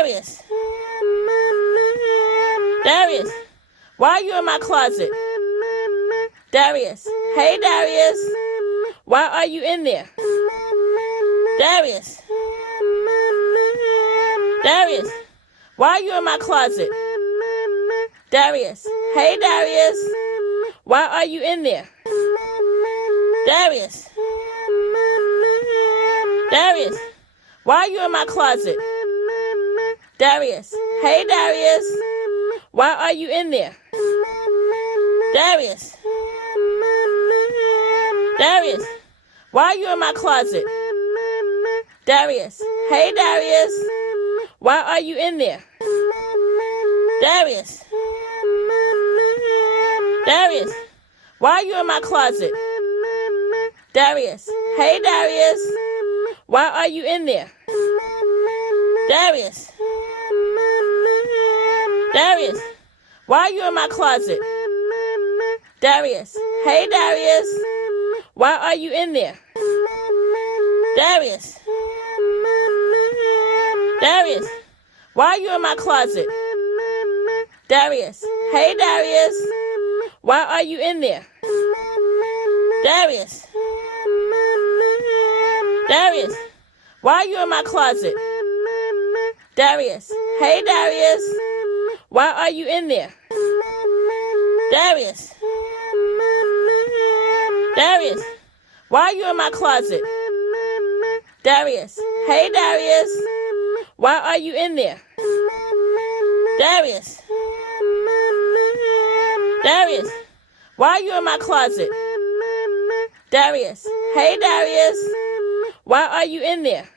Darius. Darius. Why are you in my closet? Darius. Hey, Darius. Why are you in there? Darius. Darius. Why are you in my closet? Darius. Hey, Darius. Why are you in there? Darius. Darius. Why are you in my closet? Darius. Hey, Darius. Why are you in there? Darius. Darius. Why are you in my closet? Darius. Hey, Darius. Why are you in there? Darius. Darius. Why are you in my closet? Darius. Hey, Darius. Why are you in there? Darius. Darius. Why are you in my closet? Darius. Hey, Darius. Why are you in there? Darius. Darius. Why are you in my closet? Darius. Hey, Darius. Why are you in there? Darius. Darius. Why are you in my closet? Darius. Hey, Darius. Why are you in there? Darius. Darius. Why are you in my closet? Darius. Hey, Darius. Why are you in there? Darius. Darius. Why are you in my closet? Darius. Hey, Darius. Why are you in there?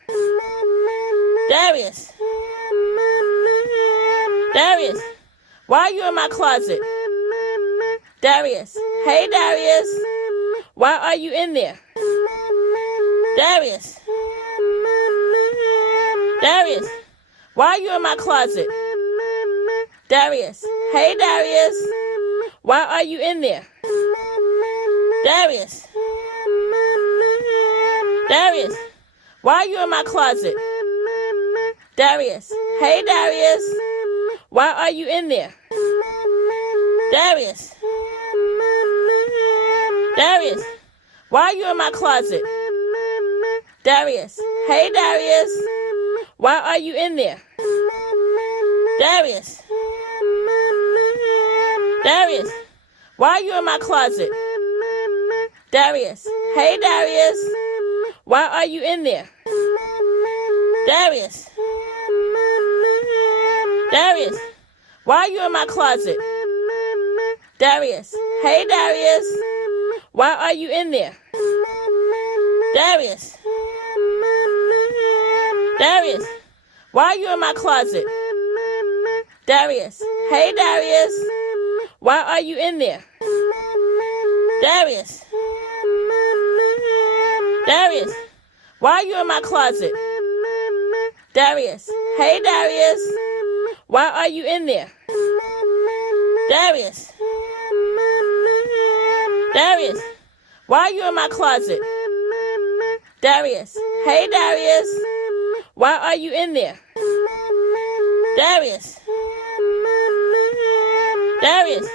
Darius. Darius. Why are you in my closet? Darius. Hey, Darius. Why are you in there? Darius. Darius. Why are you in my closet? Darius. Hey, Darius. Why are you in there? Darius. Darius. Why are you in my closet? Darius. Hey, Darius. Why are you in there? Darius. Darius. Why are you in my closet? Darius. Hey, Darius. Why are you in there? Darius. Darius. Why are you in my closet? Darius. Hey, Darius. Why are you in there? Darius. Darius. Why are you in my closet? Darius. Hey, Darius. Why are you in there? Darius. Darius. Why are you in my closet? Darius. Hey, Darius. Why are you in there? Darius. Darius. Why are you in my closet? Darius. Hey, Darius. Why are you in there? Darius. Darius. Why are you in my closet? Darius. Hey, Darius. Why are you in there? Darius. Darius.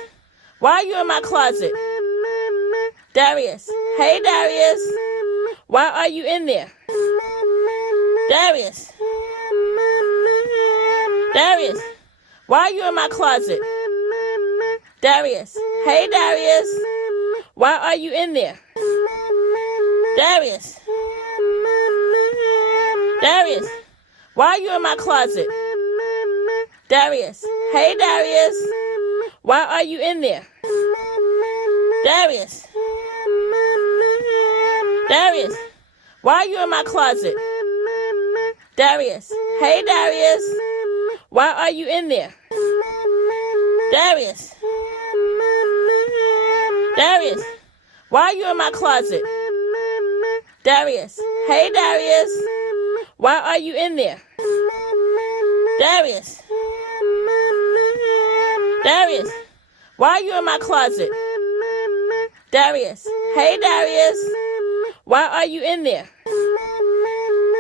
Why are you in my closet? Darius. Hey, Darius. Why are you in there? Darius. Darius. Why are you in my closet? Darius. Hey, Darius. Why are you in there? Darius. Darius. Why are you in my closet? Darius. Hey, Darius. Why are you in there? Darius. Darius. Why are you in my closet? Darius. Hey, Darius. Why are you in there? Darius. Darius. Why are you in my closet? Darius. Hey, Darius. Why are you in there? Darius. Darius. Why are you in my closet? Darius. Hey, Darius. Why are you in there?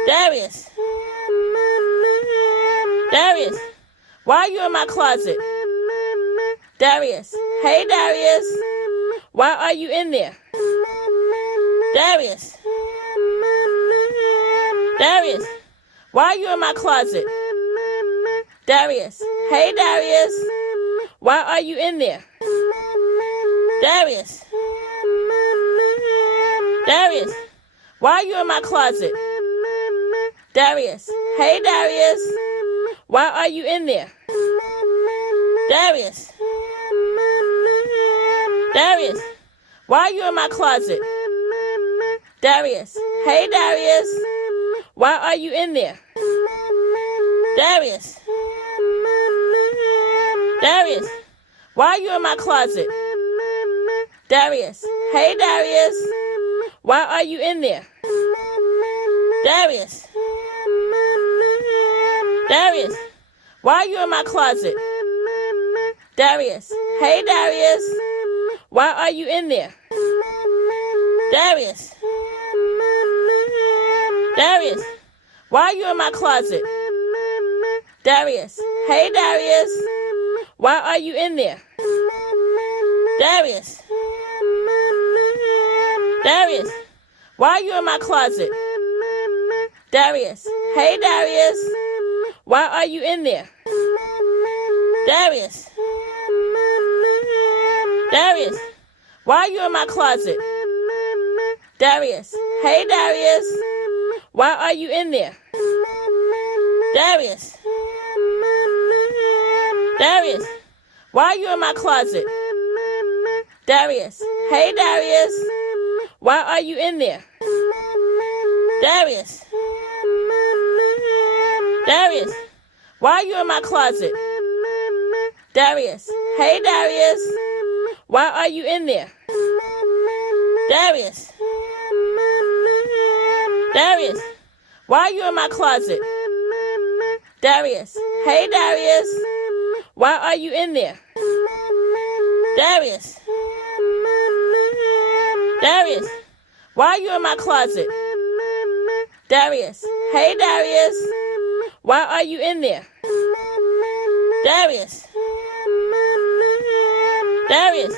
Darius. Darius, why are you in my closet? Darius, hey Darius, why are you in there? Darius, Darius, why are you in my closet? Darius, hey Darius, why are you in there? Darius, Darius, why are you in my closet? Darius, hey Darius, why are you in there? Darius, Darius, why are you in my closet? Darius, hey Darius, why are you in there? Darius, Darius, why are you in my closet? Darius, hey Darius, why are you in there? Darius, Darius, why are you in my closet? Darius, hey Darius, why are you in there? Darius, Darius, why are you in my closet? Darius, hey Darius, why are you in there? Darius, Darius, why are you in my closet? Darius, hey Darius, why are you in there? Darius, Darius, why are you in my closet? Darius, hey Darius, why are you in there? Darius, Darius, why are you in my closet? Darius, hey Darius, why are you in there? Darius, Darius, why are you in my closet? Darius, hey Darius, why are you in there? Darius, Darius, why are you in my closet? Darius, hey Darius, why are you in there? Darius, Darius, why are you in my closet? Darius, hey Darius, why are you in there? Darius, Darius,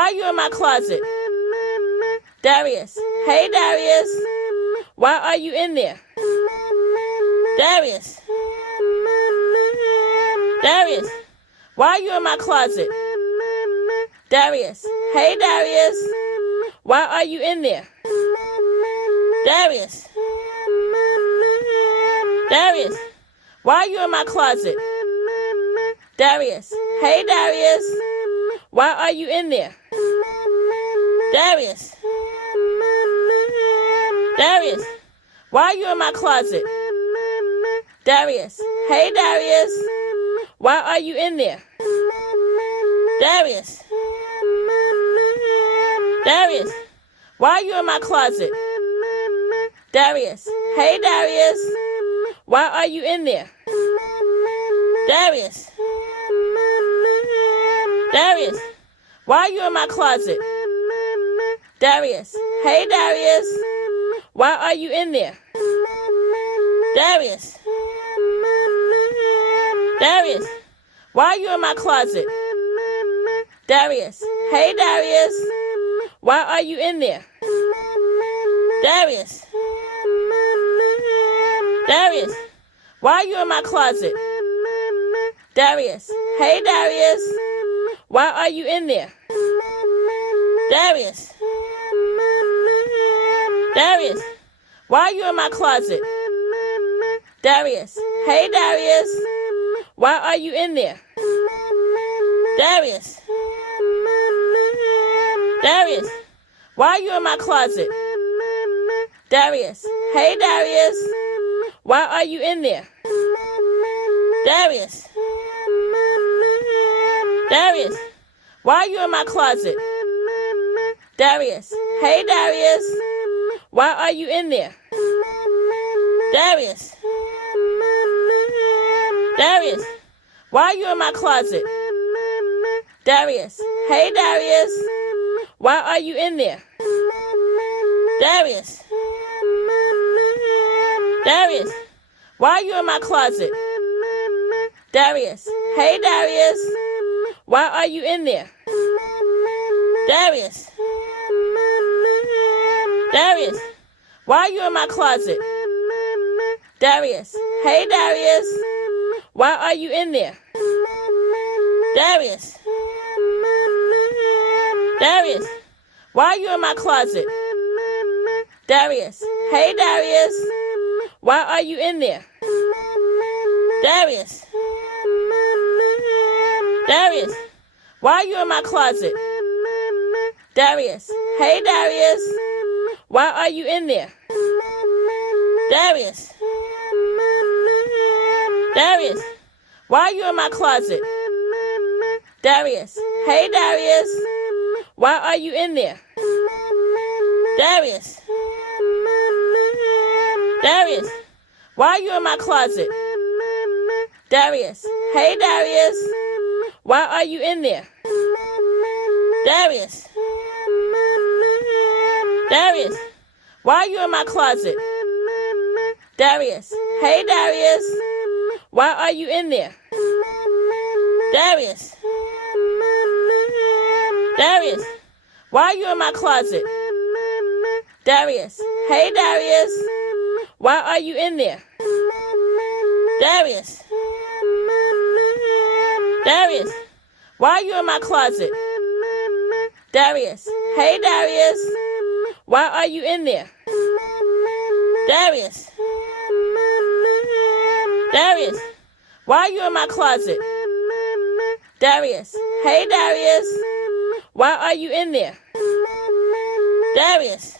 why are you in my closet? Darius, hey Darius, why are you in there? Darius, Darius, why are you in my closet? Darius, hey Darius, why are you in there? Darius, Darius, why are you in my closet? Darius, hey Darius, why are you in there? Darius, Darius, why are you in my closet? Darius, hey Darius, why are you in there? Darius, Darius, why are you in my closet? Darius, hey Darius, why are you in there? Darius, Darius, why are you in my closet? Darius, hey Darius, why are you in there? Darius, Darius, why are you in my closet? Darius, hey Darius, why are you in there? Darius, Darius, why are you in my closet? Darius, hey Darius, why are you in there? Darius, Darius, why are you in my closet? Darius, hey Darius, why are you in there? Darius, Darius, why are you in my closet? Darius, hey Darius, why are you in there? Darius, Darius, why are you in my closet? Darius, hey Darius, why are you in there? Darius, Darius, why are you in my closet? Darius, hey Darius, why are you in there? Darius, Darius, why are you in my closet? Darius. Hey, Darius. Why are you in there? Darius. Darius. Why are you in my closet? Darius. Hey, Darius. Why are you in there? Darius. Darius. Why are you in my closet? Darius. Hey, Darius. Why are you in there? Darius. Darius. Why are you in my closet? Darius. Hey, Darius. Why are you in there? Darius. Darius. Why are you in my closet? Darius. Hey, Darius. Why are you in there? Darius. Darius. Why are you in my closet? Darius. Hey, Darius. Why are you in there? Darius. Darius. Why are you in my closet? Darius. Hey, Darius. Why are you in there? Darius. Darius. Why are you in my closet? Darius. Hey, Darius. Why are you in there? Darius. Darius. Why are you in my closet? Darius. Hey, Darius. Why are you in there? Darius. Darius. Why are you in my closet? Darius. Hey, Darius. Why are you in there? Darius.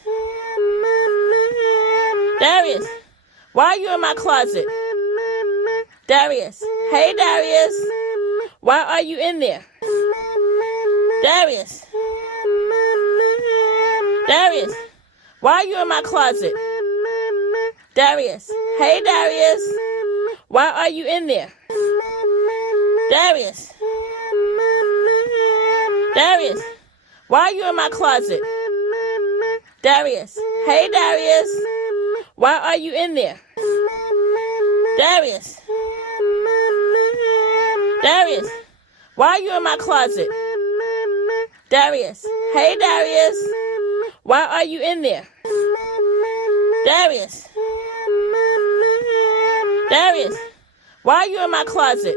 Darius. Why are you in my closet? Darius. Hey, Darius. Why are you in there? Darius. Darius. Why are you in my closet? Darius. Hey, Darius. Why are you in there? Darius. Darius. Why are you in my closet? Darius. Hey, Darius. Why are you in there? Darius. Darius. Why are you in my closet? Darius. Hey, Darius. Why are you in there? Darius. Darius. Why are you in my closet?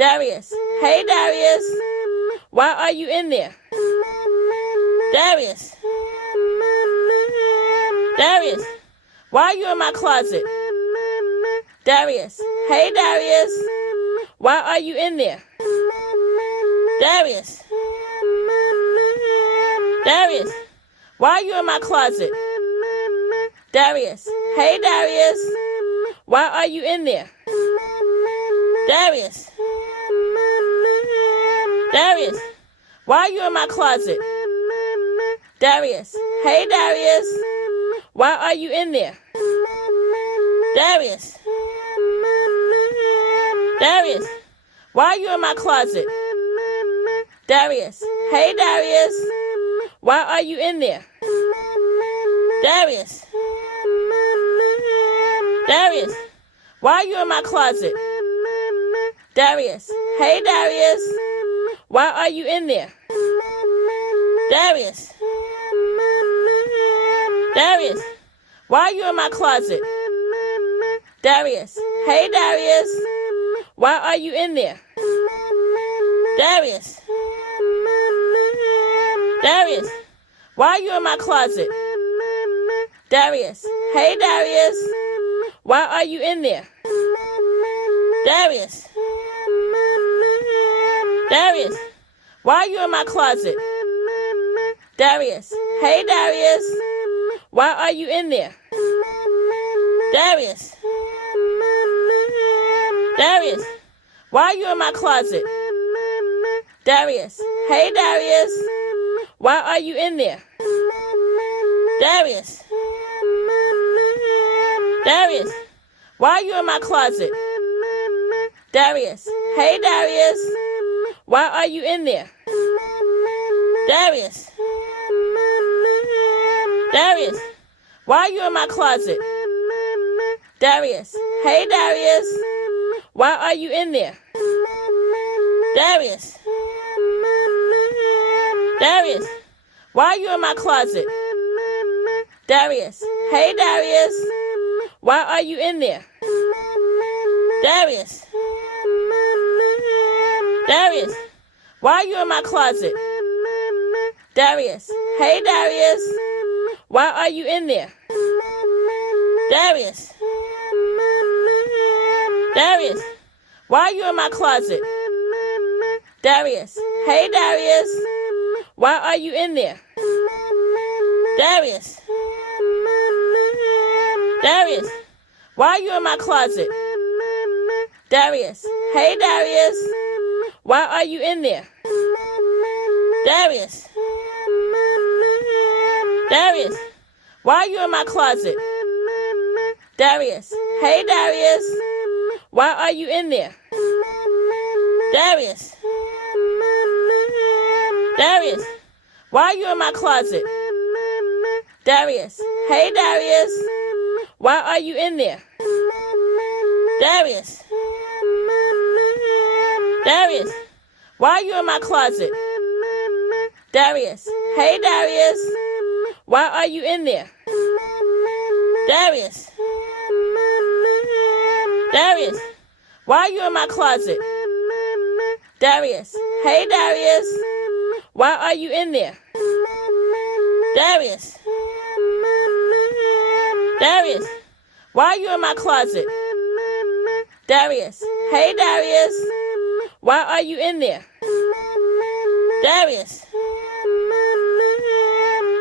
Darius. Hey, Darius. Why are you in there? Darius. Darius. Why are you in my closet? Darius. Hey, Darius. Why are you in there? Darius. Darius. Why are you in my closet? Darius. Hey, Darius. Why are you in there? Darius. Darius. Why are you in my closet? Darius. Hey, Darius. Why are you in there? Darius. Darius. Why are you in my closet? Darius. Hey, Darius. Why are you in there? Darius. Darius. Why are you in my closet? Darius. Hey, Darius. Why are you in there? Darius. Darius. Why are you in my closet? Darius. Hey, Darius. Why are you in there? Darius. Darius. Why are you in my closet? Darius. Hey, Darius. Why are you in there? Darius. Darius. Why are you in my closet? Darius. Hey, Darius. Why are you in there? Darius. Darius. Why are you in my closet? Darius. Hey, Darius. Why are you in there? Darius. Darius. Why are you in my closet? Darius. Hey, Darius. Why are you in there? Darius. Darius. Why are you in my closet? Darius. Hey, Darius. Why are you in there? Darius. Darius. Why are you in my closet? Darius. Hey, Darius. Why are you in there? Darius. Darius. Why are you in my closet? Darius. Hey, Darius. Why are you in there? Darius. Darius. Why are you in my closet? Darius. Hey, Darius. Why are you in there? Darius. Darius. Why are you in my closet? Darius. Hey, Darius. Why are you in there? Darius. Darius. Why are you in my closet? Darius. Hey, Darius. Why are you in there? Darius. Darius. Why are you in my closet? Darius. Hey, Darius. Why are you in there? Darius. Darius. Why are you in my closet? Darius. Hey, Darius. Why are you in there? Darius. Darius. Why are you in my closet? Darius. Hey, Darius. Why are you in there? Darius. Darius. Why are you in my closet? Darius. Hey, Darius. Why are you in there? Darius.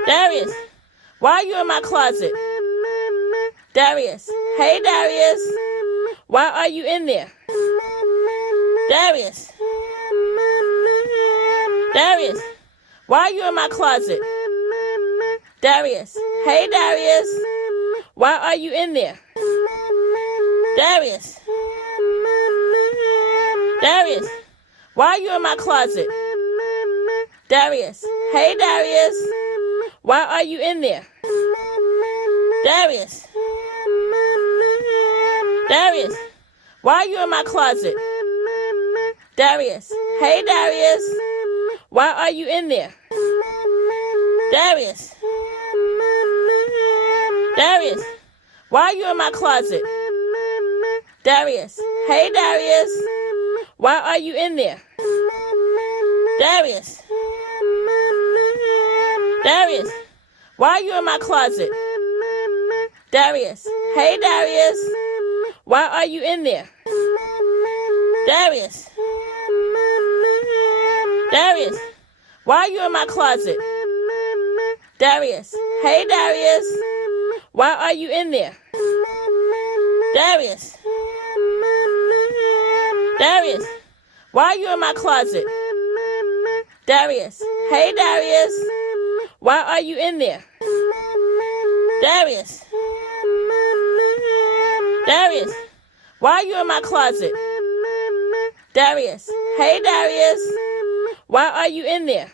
Darius. Why are you in my closet? Darius. Hey, Darius. Why are you in there? Darius. Darius. Why are you in my closet? Darius. Hey, Darius. Why are you in there? Darius. Darius. Why are you in my closet? Darius. Hey, Darius. Why are you in there? Darius. Darius. Why are you in my closet? Darius. Hey, Darius. Why are you in there? Darius. Darius. Why are you in my closet? Darius. Hey, Darius. Why are you in there? Darius. Darius. Why are you in my closet? Darius. Hey, Darius. Why are you in there? Darius. Darius. Why are you in my closet? Darius. Hey, Darius. Why are you in there? Darius. Darius. Why are you in my closet? Darius. Hey, Darius. Why are you in there? Darius. Darius. Why are you in my closet? Darius. Hey, Darius. Why are you in there?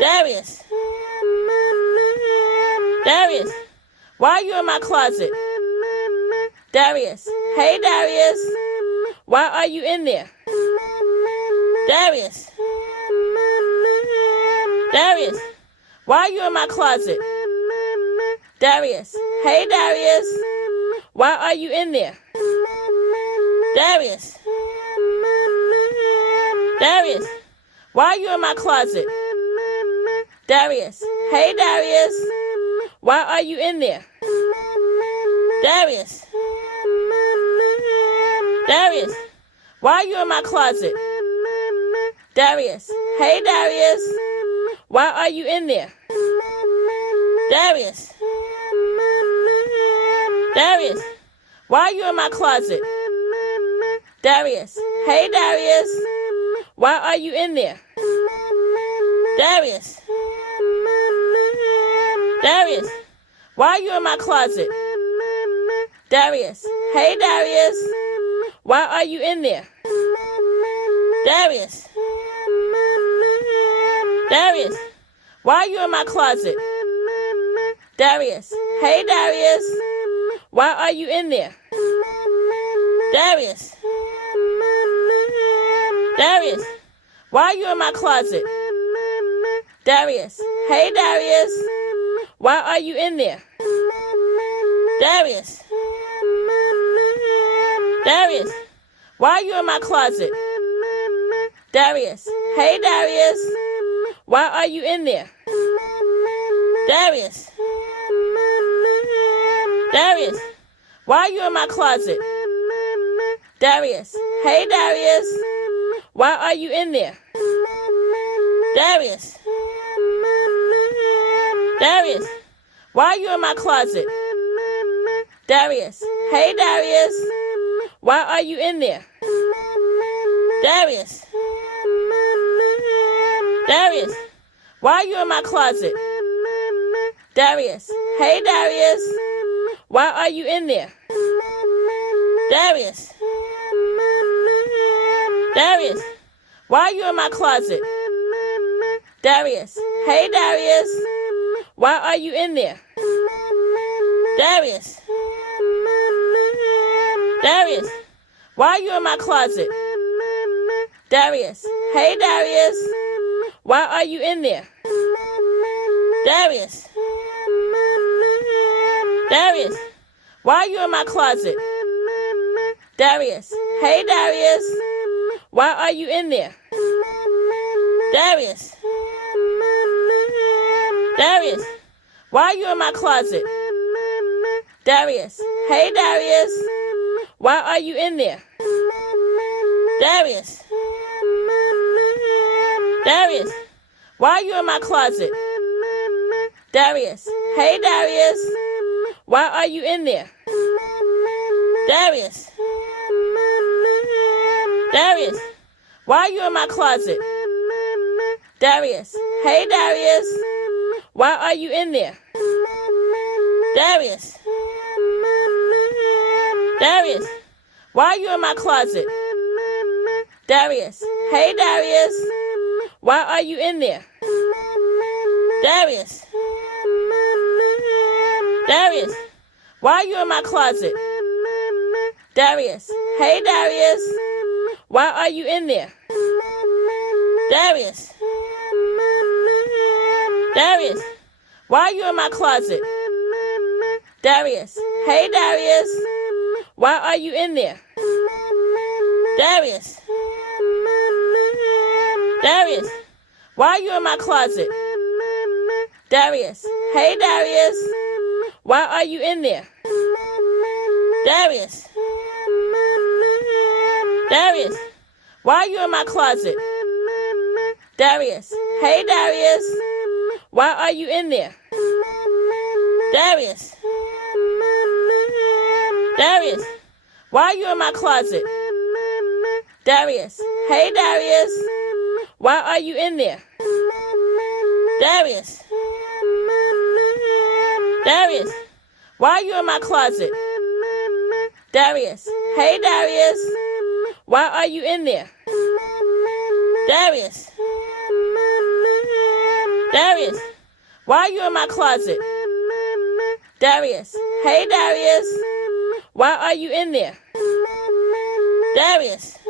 Darius. Darius. Why are you in my closet? Darius. Hey, Darius. Why are you in there? Darius. Darius. Why are you in my closet? Darius. Hey, Darius. Why are you in there? Darius. Darius. Why are you in my closet? Darius. Hey, Darius. Why are you in there? Darius. Darius. Why are you in my closet? Darius. Hey, Darius. Why are you in there? Darius. Darius. Why are you in my closet? Darius. Hey, Darius. Why are you in there? Darius. Darius. Why are you in my closet? Darius. Hey, Darius. Why are you in there? Darius. Darius. Why are you in my closet? Darius. Hey, Darius. Why are you in there? Darius. Darius. Why are you in my closet? Darius. Hey, Darius. Why are you in there? Darius. Darius. Why are you in my closet? Darius. Hey, Darius. Why are you in there? Darius. Darius. Why are you in my closet? Darius. Hey, Darius. Why are you in there? Darius. Darius. Why are you in my closet? Darius. Hey, Darius. Why are you in there? Darius. Darius. Why are you in my closet? Darius. Hey, Darius. Why are you in there? Darius. Darius. Why are you in my closet? Darius. Hey, Darius. Why are you in there? Darius. Darius. Why are you in my closet? Darius. Hey, Darius. Why are you in there? Darius. Darius. Why are you in my closet? Darius. Hey, Darius. Why are you in there? Darius. Darius. Why are you in my closet? Darius. Hey, Darius. Why are you in there? Darius. Darius. Why are you in my closet? Darius. Hey, Darius. Why are you in there? Darius. Darius. Why are you in my closet? Darius. Hey, Darius. Why are you in there? Darius. Darius. Why are you in my closet? Darius. Hey, Darius. Why are you in there? Darius. Darius. Why are you in my closet? Darius. Hey, Darius. Why are you in there? Darius. Darius. Why are you in my closet? Darius. Hey, Darius. Why are you in there? Darius. Darius. Why are you in my closet? Darius. Hey, Darius. Why are you in there? Darius. Darius. Why are you in my closet? Darius. Hey, Darius. Why are you in there? Darius. Darius. Why are you in my closet? Darius. Hey, Darius. Why are you in there? Darius. Darius. Why are you in my closet? Darius. Hey, Darius. Why are you in there? Darius. Darius. Why are you in my closet? Darius. Hey, Darius. Why are you in there? Darius.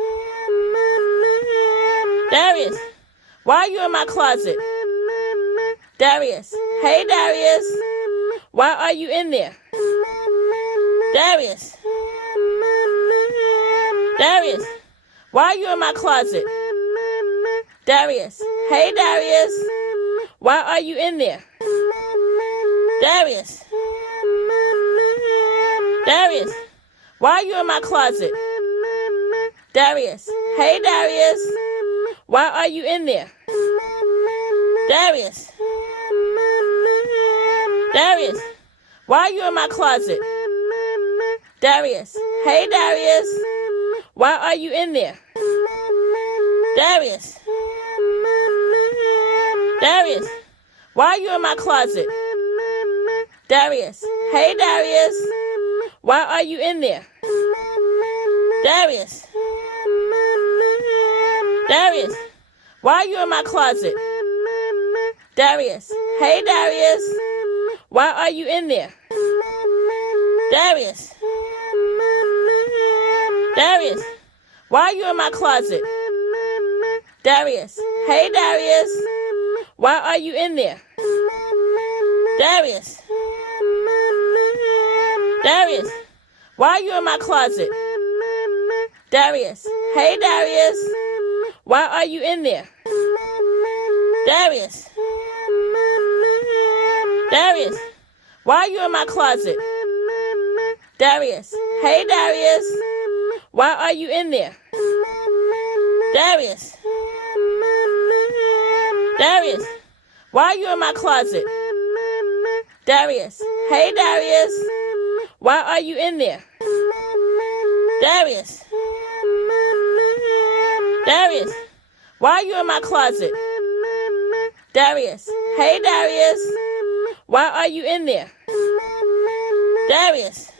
Darius. Why are you in my closet? Darius. Hey, Darius. Why are you in there? Darius. Darius. Why are you in my closet? Darius. Hey, Darius. Why are you in there? Darius. Darius. Why are you in my closet? Darius. Hey, Darius. Why are you in there? Darius. Darius. Why are you in my closet? Darius. Hey, Darius. Why are you in there? Darius. Darius. Why are you in my closet? Darius. Hey, Darius. Why are you in there? Darius. Darius. Why are you in my closet? Darius. Hey, Darius. Why are you in there? Darius. Darius, why are you in my closet? Darius, hey Darius, why are you in there? Darius, Darius, why are you in my closet? Darius, hey Darius, why are you in there? Darius, Darius, why are you in my closet? Darius, hey Darius, why are you in there? Darius, Darius, why are you in my closet? Darius, hey Darius, why are you in there? Darius, Darius, why are you in my closet? Darius, hey Darius, why are you in there? Darius,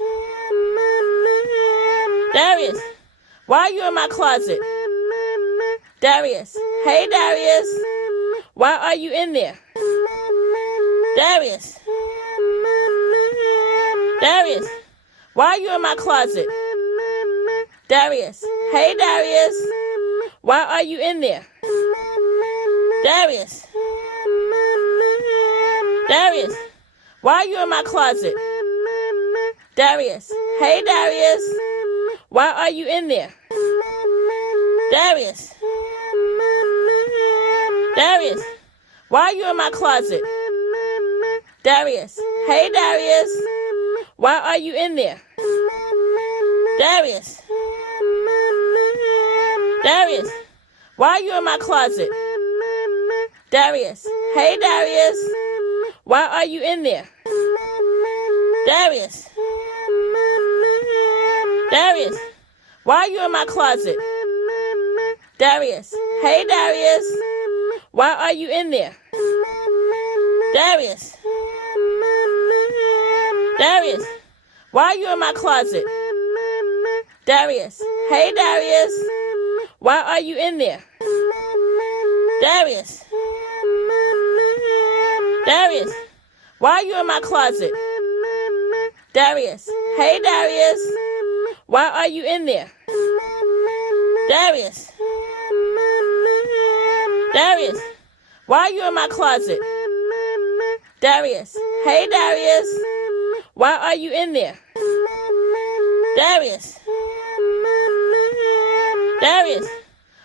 Darius, why are you in my closet? Darius, hey Darius, why are you in there? Darius, Darius, why are you in my closet? Darius, hey Darius, why are you in there? Darius, Darius, why are you in my closet? Darius, hey Darius, why are you in there? Darius, Darius, why are you in my closet? Darius, hey Darius, why are you in there? Darius, Darius, why are you in my closet? Darius, hey Darius, why are you in there? Darius, Darius, why are you in my closet? Darius, hey Darius, why are you in there? Darius, Darius, why are you in my closet? Darius, hey Darius, why are you in there? Darius, Darius, why are you in my closet? Darius, hey Darius, why are you in there? Darius, Darius, why are you in my closet? Darius, hey Darius, why are you in there? Darius, Darius,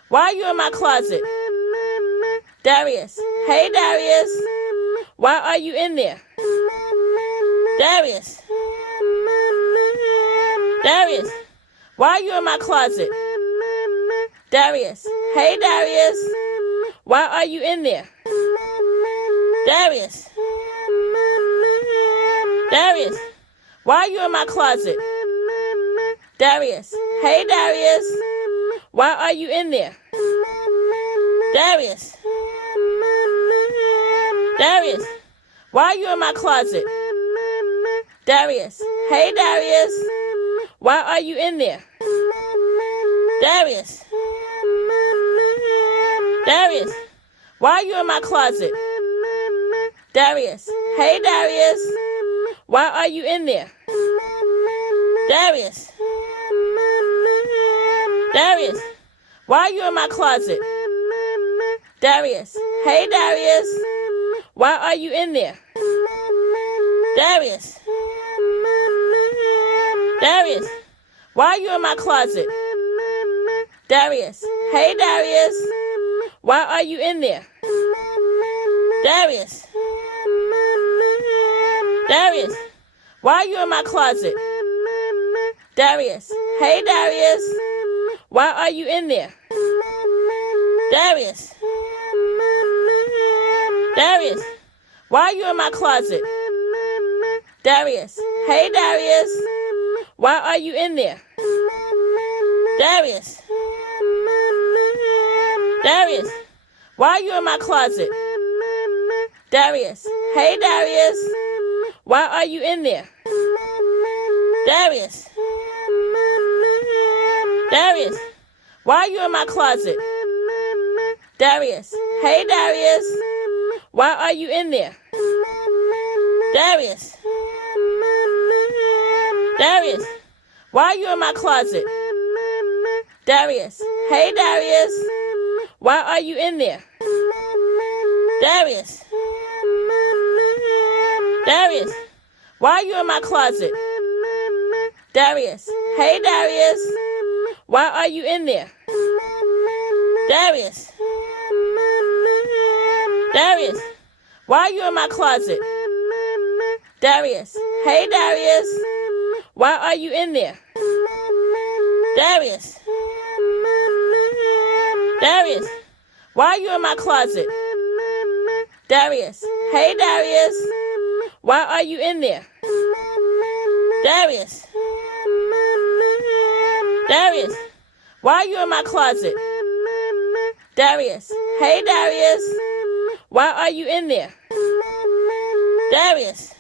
why are you in my closet? Darius, hey Darius, why are you in there? Darius, Darius, why are you in my closet? Darius, hey Darius, why are you in there? Darius, Darius, why are you in my closet? Darius, hey Darius, why are you in there? Darius, Darius, why are you in my closet? Darius, hey Darius, why are you in there? Darius, Darius, why are you in my closet? Darius, hey Darius, why are you in there? Darius, Darius, why are you in my closet? Darius, hey Darius, why are you in there? Darius, Darius, why are you in my closet? Darius, hey Darius, why are you in there? Darius, Darius, why are you in my closet? Darius, hey Darius, why are you in there? Darius, Darius, why are you in my closet? Darius, hey Darius, why are you in there? Darius, Darius, why are you in my closet? Darius, hey Darius, why are you in there? Darius, Darius, why are you in my closet? Darius, hey Darius, why are you in there? Darius, Darius, why are you in my closet? Darius. Hey, Darius. Why are you in there? Darius. Darius. Why are you in my closet? Darius. Hey, Darius. Why are you in there? Darius. Darius. Why are you in my closet? Darius. Hey, Darius. Why are you in there? Darius. Darius. Why are you in my closet? Darius. Hey, Darius. Why are you in there? Darius. Darius. Why are you in my closet? Darius. Hey, Darius. Why are you in there? Darius.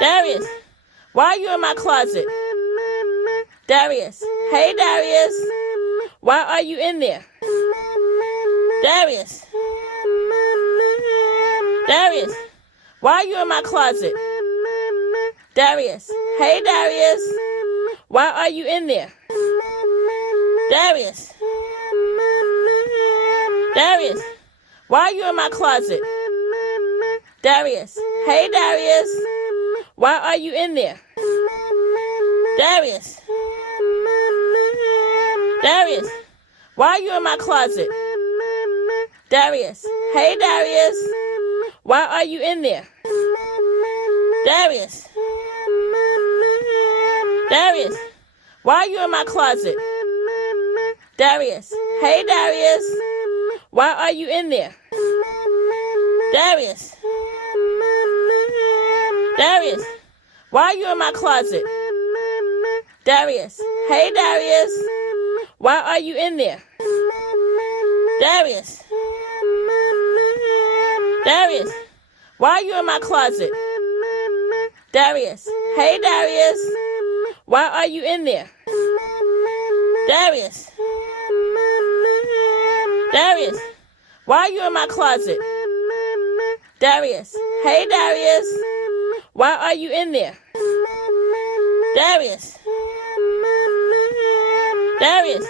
Darius. Why are you in my closet? Darius. Hey, Darius. Why are you in there? Darius. Darius. Why are you in my closet? Darius. Hey, Darius. Why are you in there? Darius. Darius. Why are you in my closet? Darius. Hey, Darius. Why are you in there? Darius. Darius. Why are you in my closet? Darius. Hey, Darius. Why are you in there? Darius. Darius. Why are you in my closet? Darius. Hey, Darius. Why are you in there? Darius. Darius. Why are you in my closet? Darius. Hey, Darius. Why are you in there? Darius. Darius. Why are you in my closet? Darius. Hey, Darius. Why are you in there? Darius. Darius. Why are you in my closet? Darius. Hey, Darius. Why are you in there? Darius. Darius.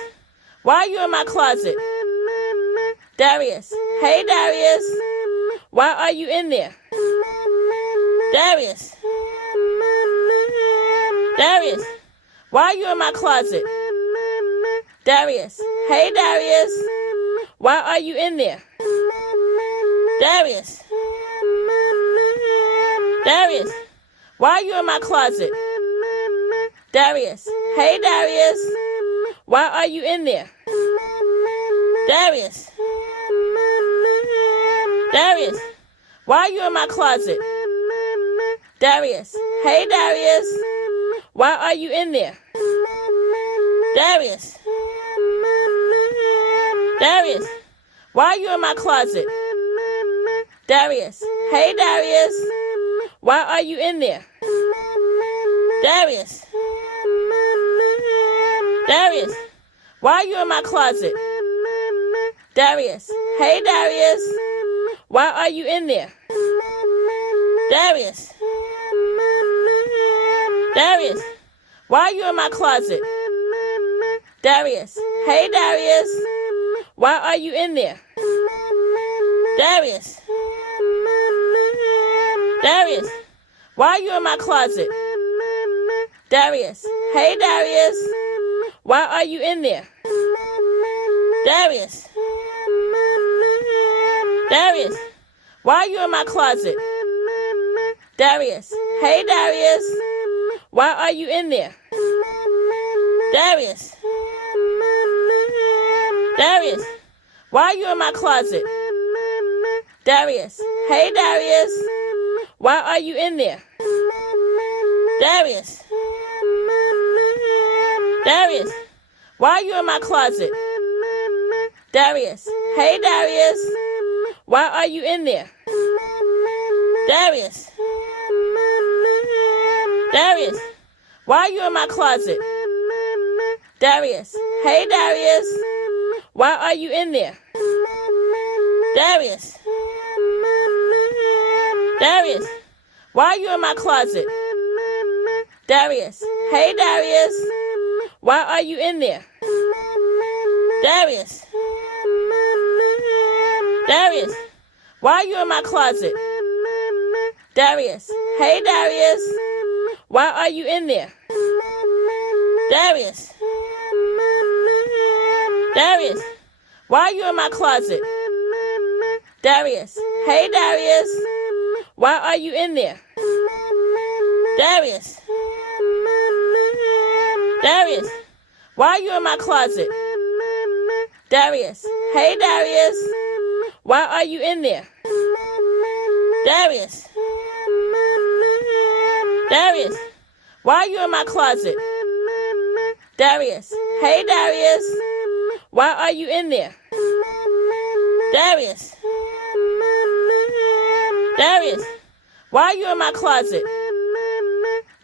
Why are you in my closet? Darius. Hey, Darius. Why are you in there? Darius. Darius. Why are you in my closet? Darius. Hey, Darius. Why are you in there? Darius. Darius. Why are you in my closet? Darius. Hey, Darius. Why are you in there? Darius. Darius. Why are you in my closet? Darius. Hey, Darius. Why are you in there? Darius. Darius. Why are you in my closet? Darius. Hey, Darius. Why are you in there? Darius. Darius. Why are you in my closet? Darius. Hey, Darius. Why are you in there? Darius. Darius. Why are you in my closet? Darius. Hey, Darius. Why are you in there? Darius. Darius. Why are you in my closet? Darius. Hey, Darius. Why are you in there? Darius. Darius. Why are you in my closet? Darius. Hey, Darius. Why are you in there? Darius. Darius. Why are you in my closet? Darius. Hey, Darius. Why are you in there? Darius. Darius. Why are you in my closet? Darius. Hey, Darius. Why are you in there? Darius. Darius. Why are you in my closet? Darius. Hey, Darius. Why are you in there? Darius. Darius. Why are you in my closet? Darius. Hey, Darius. Why are you in there? Darius. Darius. Why are you in my closet? Darius. Hey, Darius. Why are you in there? Darius. Darius. Why are you in my closet? Darius. Hey, Darius. Why are you in there? Darius. Darius. Why are you in my closet? Darius. Hey, Darius. Why are you in there? Darius. Darius. Why are you in my closet? Darius. Hey, Darius. Why are you in there? Darius. Darius. Why are you in my closet?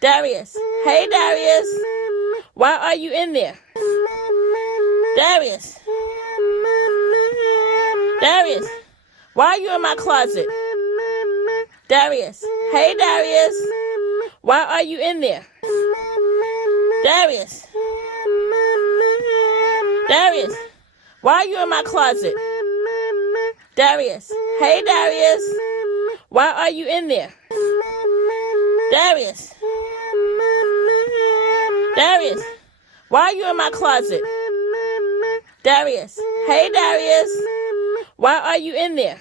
Darius. Hey, Darius. Why are you in there? Darius. Darius. Why are you in my closet? Darius. Hey, Darius. Why are you in there? Darius. Darius. Why are you in my closet? Darius. Hey, Darius. Why are you in there? Darius. Darius. Why are you in my closet? Darius. Hey, Darius. Why are you in there?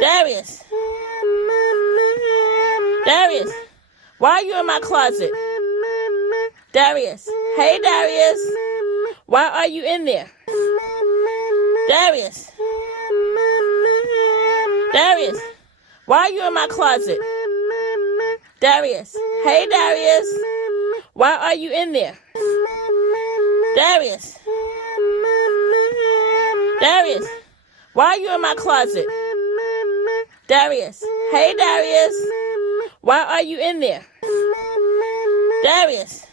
Darius. Darius. Why are you in my closet? Darius. Hey, Darius. Why are you in there? Darius. Darius. Why are you in my closet? Darius. Hey, Darius. Why are you in there? Darius. Darius. Why are you in my closet? Darius. Hey, Darius. Why are you in there? Darius.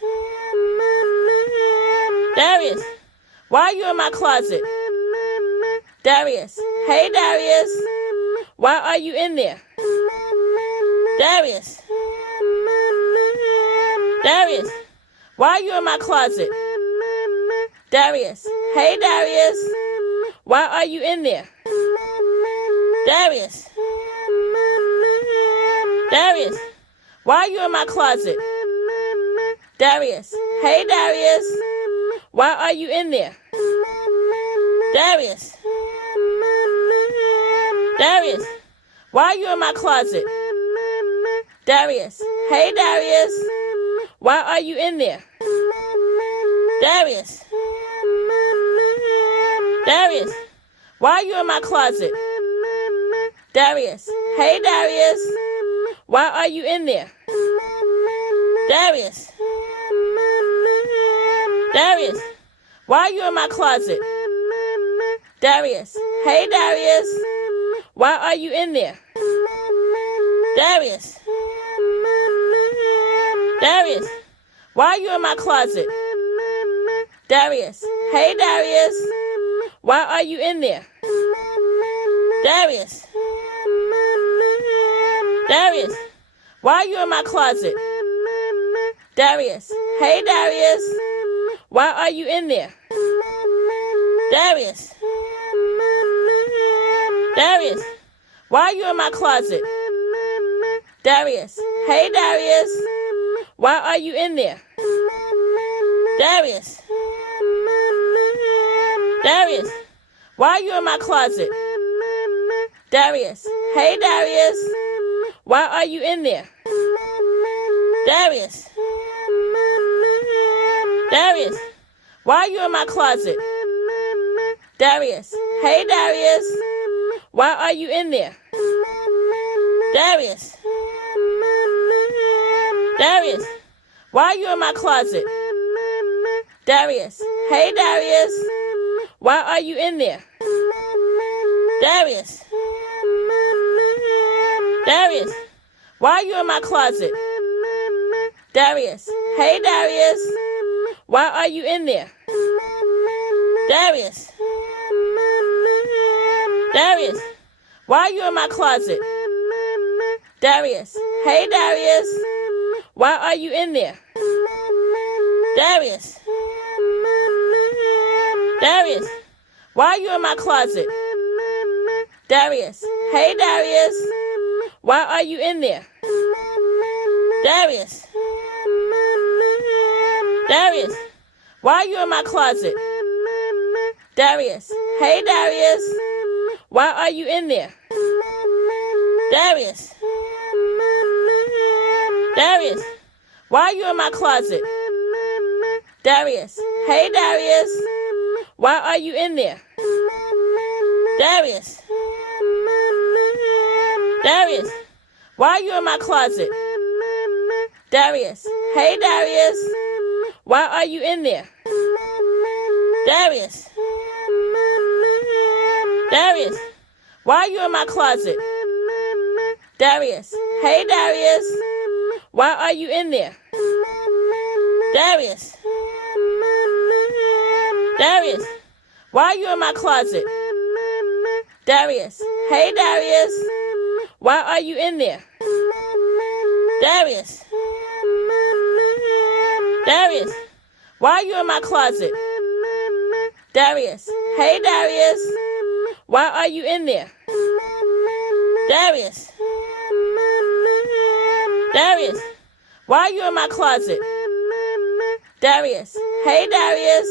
Darius. Why are you in my closet? Darius. Hey, Darius. Why are you in there? Darius. Darius. Why are you in my closet? Darius. Hey, Darius. Why are you in there? Darius. Darius. Why are you in my closet? Darius. Hey, Darius. Why are you in there? Darius. Darius. Why are you in my closet? Darius. Hey, Darius. Why are you in there? Darius. Darius. Why are you in my closet? Darius. Hey, Darius. Why are you in there? Darius. Darius. Why are you in my closet? Darius. Hey, Darius. Why are you in there? Darius. Darius. Why are you in my closet? Darius. Hey, Darius. Why are you in there? Darius. Darius. Why are you in my closet? Darius. Hey, Darius. Why are you in there? Darius. Darius. Why are you in my closet? Darius. Hey, Darius. Why are you in there? Darius. Darius. Why are you in my closet? Darius. Hey, Darius. Why are you in there? Darius. Darius. Why are you in my closet? Darius. Hey, Darius. Why are you in there? Darius. Darius. Why are you in my closet? Darius. Hey, Darius. Why are you in there? Darius. Darius. Why are you in my closet? Darius. Hey, Darius. Why are you in there? Darius. Darius. Why are you in my closet? Darius. Hey, Darius. Why are you in there? Darius. Darius. Why are you in my closet? Darius. Hey, Darius. Why are you in there? Darius. Darius. Why are you in my closet? Darius. Hey, Darius. Why are you in there? Darius. Darius. Why are you in my closet? Darius. Hey, Darius. Why are you in there? Darius. Darius. Why are you in my closet? Darius. Hey, Darius. Why are you in there? Darius. Darius. Why are you in my closet? Darius. Hey, Darius. Why are you in there? Darius. Darius. Why are you in my closet? Darius. Hey, Darius. Why are you in there? Darius. Darius. Why are you in my closet? Darius. Hey, Darius. Why are you in there? Darius. Darius. Why are you in my closet? Darius. Hey, Darius.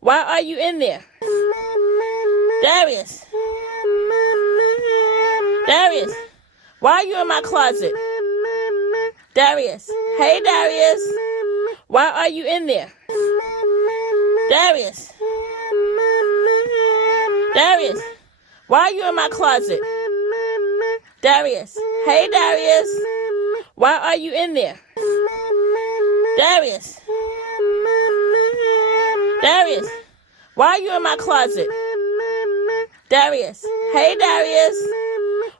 Why are you in there? Darius. Darius. Why are you in my closet? Darius. Hey, Darius. Why are you in there? Darius. Darius. Why are you in my closet? Darius. Hey, Darius. Why are you in there? Darius. Darius. Why are you in my closet? Darius. Hey, Darius.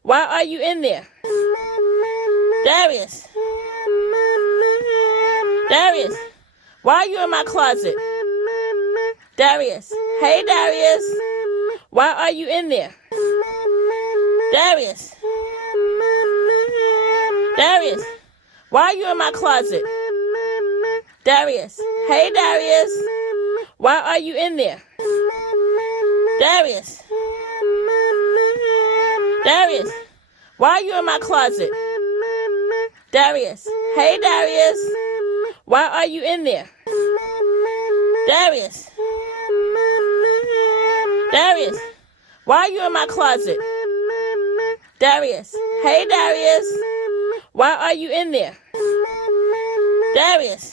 Why are you in there? Darius. Darius. Why are you in my closet? Darius. Hey, Darius. Why are you in there? Darius. Darius. Why are you in my closet? Darius. Hey, Darius. Why are you in there? Darius. Darius. Why are you in my closet? Darius. Hey, Darius. Why are you in there? Darius. Darius. Why are you in my closet? Darius. Hey, Darius. Why are you in there? Darius.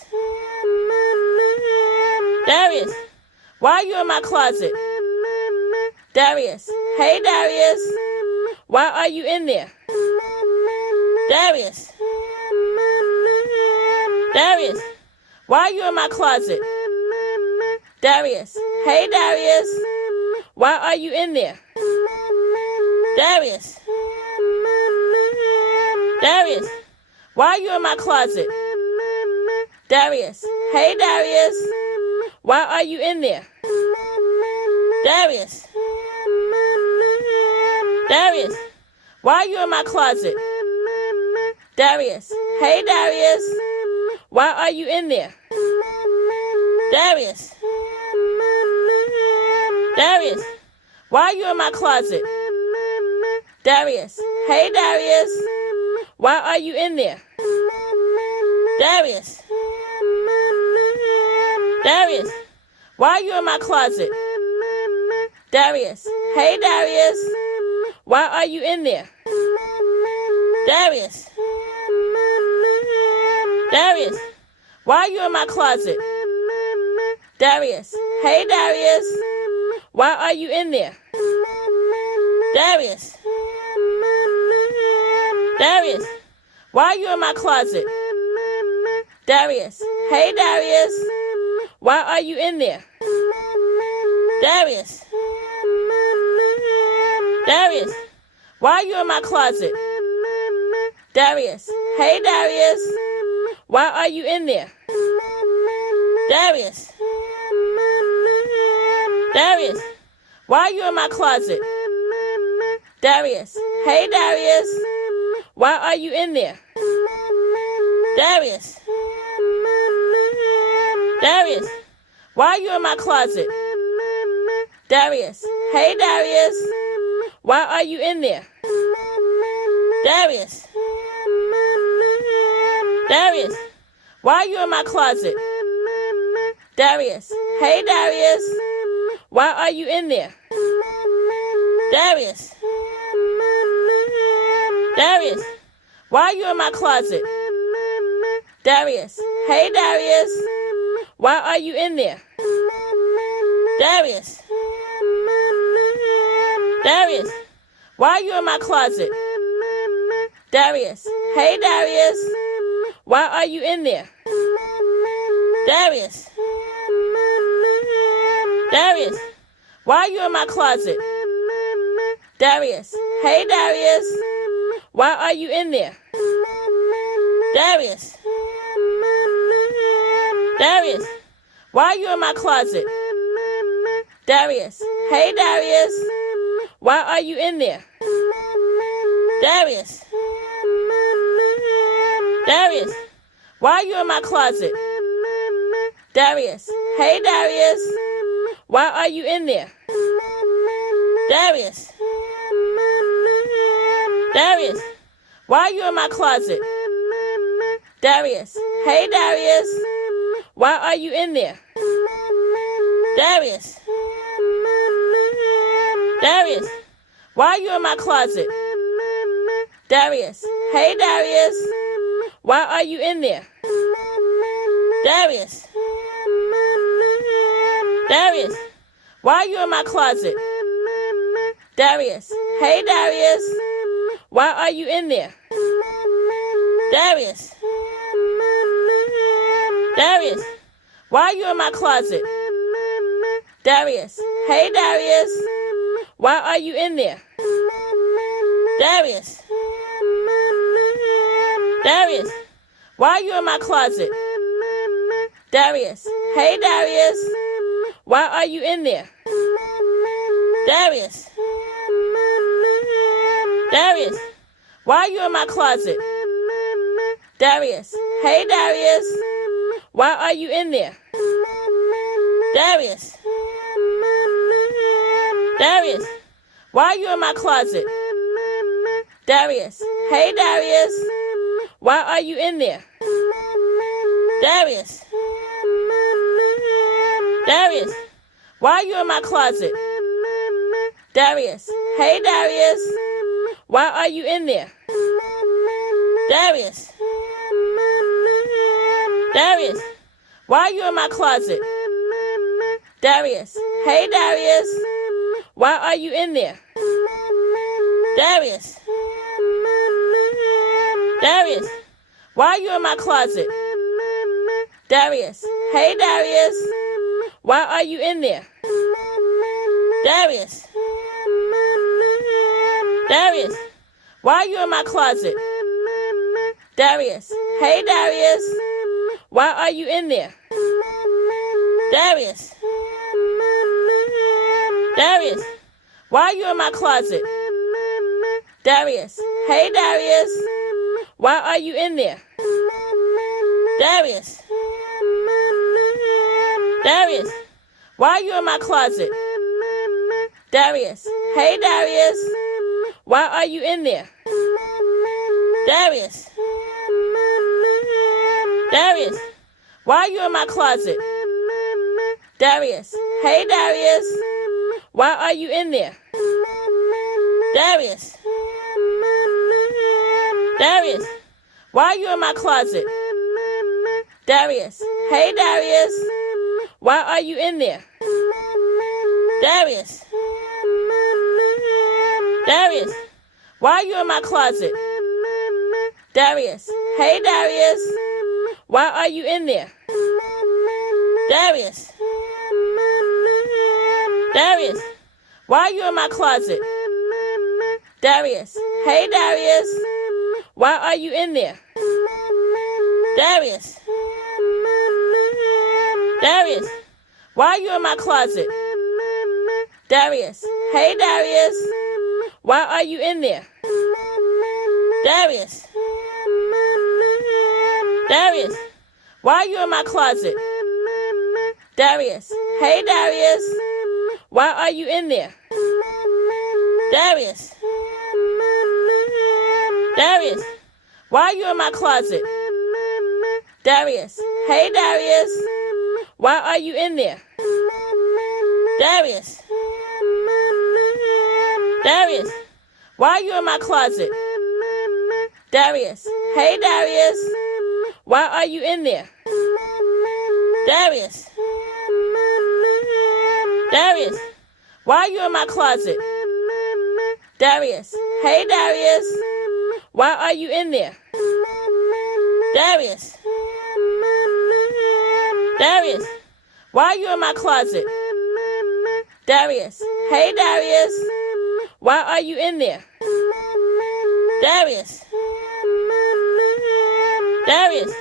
Darius. Why are you in my closet? Darius. Hey, Darius. Why are you in there? Darius. Darius. Why are you in my closet? Darius. Hey, Darius. Why are you in there? Darius. Darius. Why are you in my closet? Darius. Hey, Darius. Why are you in there? Darius. Darius. Why are you in my closet? Darius. Hey, Darius. Why are you in there? Darius. Darius. Why are you in my closet? Darius. Hey, Darius. Why are you in there? Darius. Darius. Why are you in my closet? Darius. Hey, Darius. Why are you in there? Darius. Darius. Why are you in my closet? Darius. Hey, Darius. Why are you in there? Darius. Darius. Why are you in my closet? Darius. Hey, Darius. Why are you in there? Darius. Darius. Why are you in my closet? Darius. Hey, Darius. Why are you in there? Darius. Darius. Why are you in my closet? Darius. Hey, Darius. Why are you in there? Darius. Darius, why are you in my closet? Darius, hey Darius, why are you in there? Darius, Darius, why are you in my closet? Darius, hey Darius, why are you in there? Darius, Darius, why are you in my closet? Darius, hey Darius, why are you in there? Darius, Darius, why are you in my closet? Darius, hey Darius, why are you in there? Darius, Darius, why are you in my closet? Darius, hey Darius, why are you in there? Darius, Darius, why are you in my closet? Darius, hey Darius, why are you in there? Darius, Darius, why are you in my closet? Darius, hey Darius, why are you in there? Darius, Darius, why are you in my closet? Darius, hey Darius, why are you in there? Darius, Darius, why are you in my closet? Darius, hey Darius, why are you in there? Darius, Darius, why are you in my closet? Darius, hey Darius, why are you in there? Darius, Darius, why are you in my closet? Darius, hey Darius, why are you in there? Darius, Darius, why are you in my closet? Darius, hey Darius, why are you in there? Darius, Darius, why are you in my closet? Darius, hey Darius, why are you in there? Darius, Darius, why are you in my closet? Darius, hey Darius, why are you in there? Darius, Darius, why are you in my closet? Darius, hey Darius, why are you in there? Darius, Darius, why are you in my closet? Darius, hey Darius, why are you in there? Darius, Darius, why are you in my closet? Darius, hey Darius, why are you in there? Darius, Darius, why are you in my closet? Darius, hey Darius, why are you in there? Darius, Darius, why are you in my closet? Darius, hey Darius, why are you in there? Darius, Darius, why are you in my closet? Darius, hey Darius, why are you in there? Darius, Darius, why are you in my closet? Darius, hey Darius, why are you in there? Darius, Darius, why are you in my closet? Darius, hey Darius, why are you in there? Darius, Darius, why are you in my closet? Darius, hey Darius, why are you in there? Darius, Darius, why are you in my closet? Darius, hey Darius, why are you in there? Darius, Darius, why are you in my closet? Darius, hey Darius, why are you in there? Darius, Darius, why are you in my closet? Darius. Hey, Darius. Why are you in there? Darius. Darius. Why are you in my closet? Darius. Hey, Darius. Why are you in there? Darius. Darius. Why are you in my closet? Darius. Hey, Darius. Why are you in there? Darius. Darius. Why are you in my closet? Darius. Hey, Darius. Why are you in there? Darius. Darius. Why are you in my closet? Darius. Hey, Darius. Why are you in there? Darius. Darius.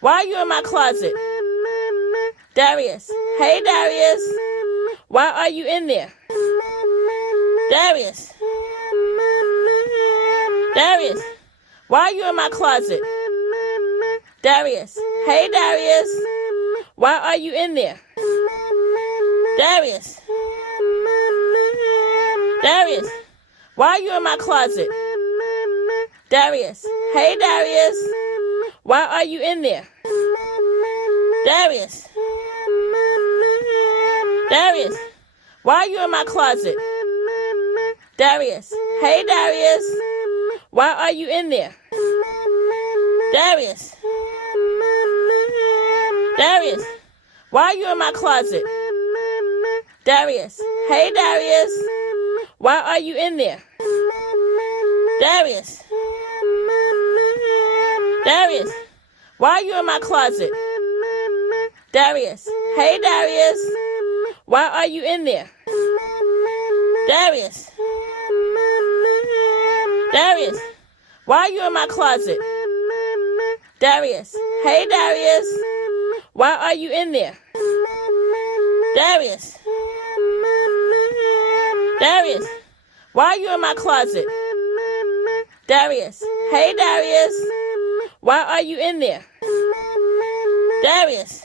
Why are you in my closet? Darius. Hey, Darius. Why are you in there? Darius. Darius. Why are you in my closet? Darius. Hey, Darius. Why are you in there? Darius. Darius. Why are you in my closet? Darius. Hey, Darius. Why are you in there? Darius. Darius. Why are you in my closet? Darius. Hey, Darius. Why are you in there? Darius. Darius. Why are you in my closet? Darius. Hey, Darius. Why are you in there? Darius. Darius. Why are you in my closet? Darius. Hey, Darius. Why are you in there? Darius. Darius. Why are you in my closet? Darius. Hey, Darius. Why are you in there? Darius. Darius. Why are you in my closet? Darius. Hey, Darius. Why are you in there? Darius.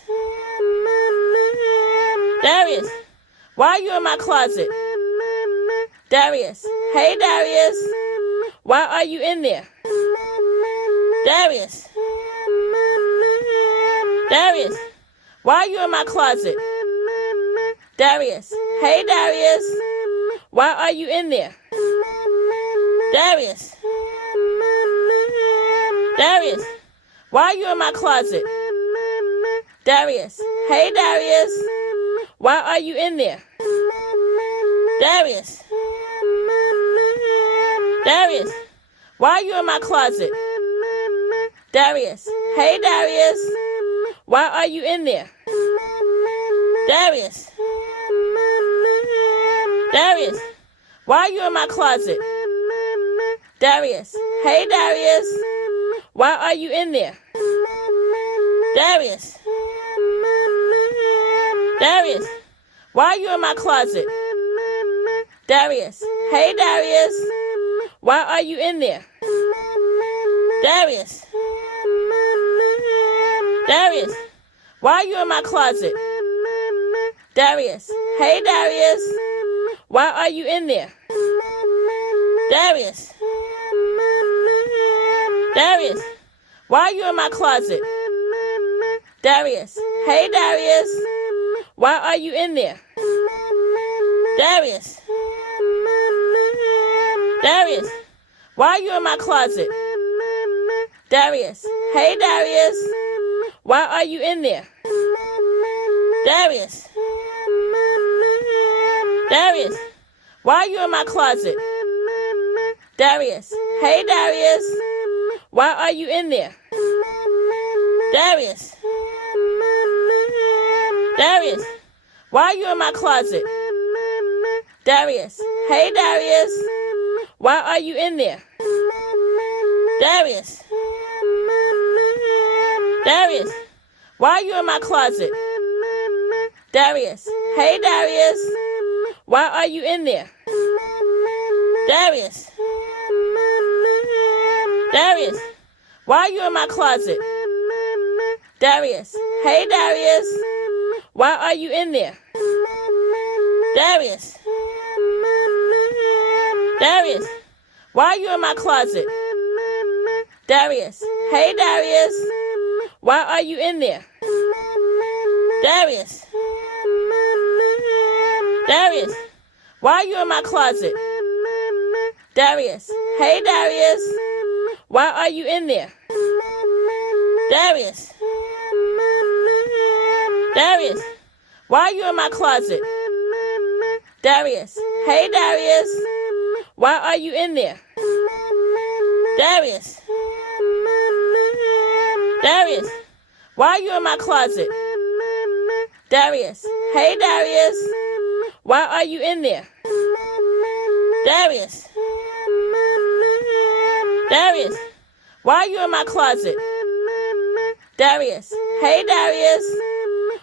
Darius. Why are you in my closet? Darius. Hey, Darius. Why are you in there? Darius. Darius. Why are you in my closet? Darius. Hey, Darius. Why are you in there? Darius. Darius. Why are you in my closet? Darius. Hey, Darius. Why are you in there? Darius. Darius. Why are you in my closet? Darius. Hey, Darius. Why are you in there? Darius. Darius. Why are you in my closet? Darius. Hey, Darius. Why are you in there? Darius. Darius. Why are you in my closet? Darius. Hey, Darius. Why are you in there? Darius. Darius. Why are you in my closet? Darius. Hey, Darius. Why are you in there? Darius. Darius. Why are you in my closet? Darius. Hey, Darius. Why are you in there? Darius. Darius. Why are you in my closet? Darius. Hey, Darius. Why are you in there? Darius. Darius. Why are you in my closet? Darius. Hey, Darius. Why are you in there? Darius. Darius. Why are you in my closet? Darius. Hey, Darius. Why are you in there? Darius. Darius. Why are you in my closet? Darius. Hey, Darius. Why are you in there? Darius. Darius. Why are you in my closet? Darius. Hey, Darius. Why are you in there? Darius. Darius. Why are you in my closet? Darius. Hey, Darius. Why are you in there? Darius. Darius. Why are you in my closet? Darius. Hey, Darius. Why are you in there? Darius. Darius. Why are you in my closet? Darius. Hey, Darius. Why are you in there? Darius. Darius. Why are you in my closet? Darius. Hey, Darius. Why are you in there? Darius. Darius. Why are you in my closet? Darius. Hey, Darius.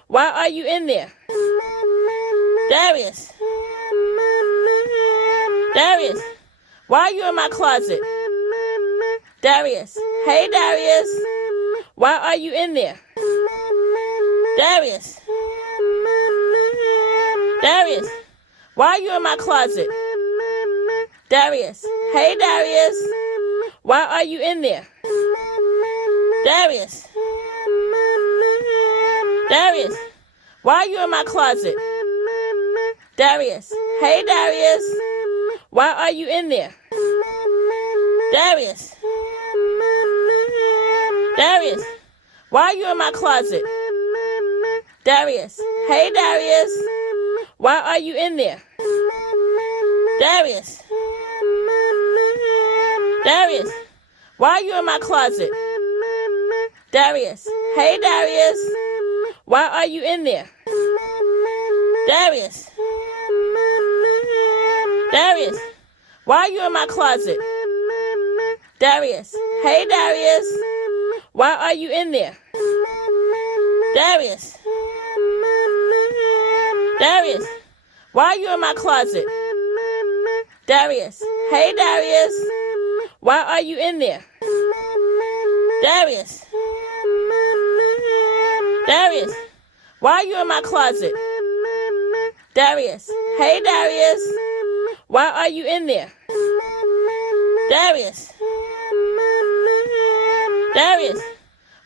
Why are you in there? Darius. Darius. Why are you in my closet? Darius. Hey, Darius. Why are you in there? Darius. Darius. Why are you in my closet? Darius. Hey, Darius. Why are you in there? Darius. Darius. Why are you in my closet? Darius. Hey, Darius. Why are you in there? Darius. Darius. Why are you in my closet? Darius. Hey, Darius. Why are you in there? Darius. Darius. Why are you in my closet? Darius. Hey, Darius. Why are you in there? Darius. Darius. Why are you in my closet? Darius. Hey, Darius. Why are you in there? Darius. Darius. Why are you in my closet? Darius. Hey, Darius. Why are you in there? Darius. Darius. Why are you in my closet? Darius. Hey, Darius. Why are you in there? Darius. Darius.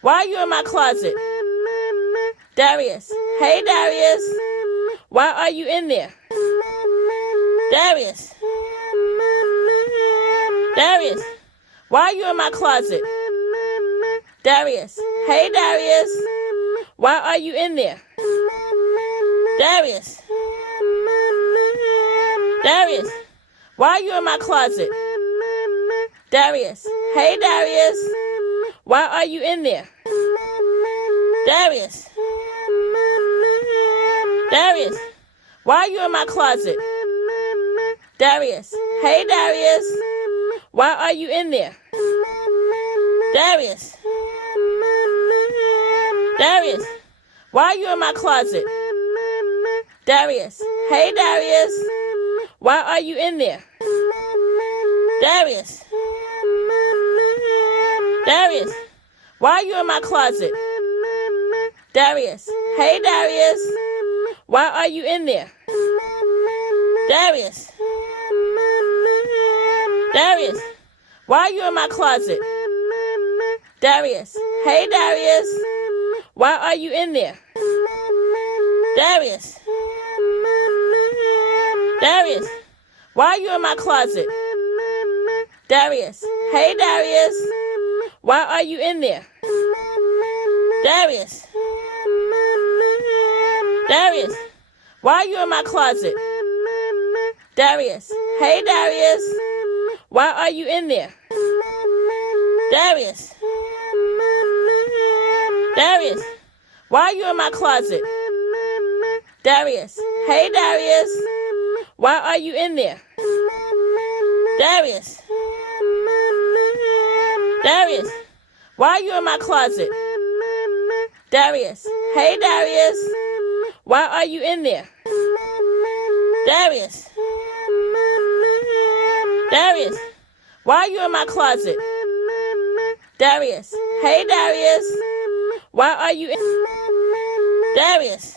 Why are you in my closet? Darius. Hey, Darius. Why are you in there? Darius. Darius. Why are you in my closet? Darius. Hey, Darius. Why are you in there? Darius. Darius. Why are you in my closet? Darius. Hey, Darius. Why are you in there? Darius. Darius. Why are you in my closet? Darius. Hey, Darius. Why are you in there? Darius. Darius. Why are you in my closet? Darius. Hey, Darius. Why are you in there? Darius. Darius. Why are you in my closet? Darius. Hey, Darius. Why are you in there? Darius. Darius. Why are you in my closet? Darius. Hey, Darius. Why are you in there? Darius. Darius. Why are you in my closet? Darius. Hey, Darius. Why are you in there? Darius. Darius. Why are you in my closet? Darius. Hey, Darius. Why are you in there? Darius. Darius. Why are you in my closet? Darius. Hey, Darius. Why are you in there? Darius. Darius. Why are you in my closet? Darius. Hey, Darius. Why are you in there? Darius. Darius. Why are you in my closet? Darius. Hey, Darius. Why are you in... Darius.